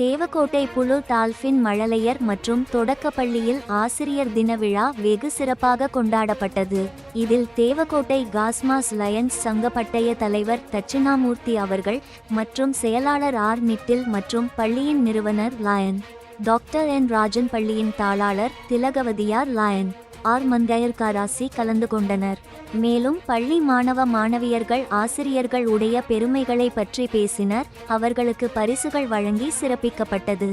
தேவக்கோட்டை புழு டால்பின் மழலையர் மற்றும் தொடக்கப்பள்ளியில் ஆசிரியர் தின விழா வெகு சிறப்பாக கொண்டாடப்பட்டது. இதில் தேவக்கோட்டை காஸ்மாஸ் லயன்ஸ் சங்க பட்டய தலைவர் தட்சிணாமூர்த்தி அவர்கள் மற்றும் செயலாளர் ஆர் நிட்டில் மற்றும் பள்ளியின் நிறுவனர் லயன் டாக்டர் என் ராஜன், பள்ளியின் தாளாளர் திலகவதியார் லயன் ஆர் மங்கையர்காராசி கலந்து கொண்டனர். மேலும் பள்ளி மாணவ மாணவியர்கள் ஆசிரியர்கள் உடைய பெருமைகளை பற்றி பேசினர். அவர்களுக்கு பரிசுகள் வழங்கி சிறப்பிக்கப்பட்டது.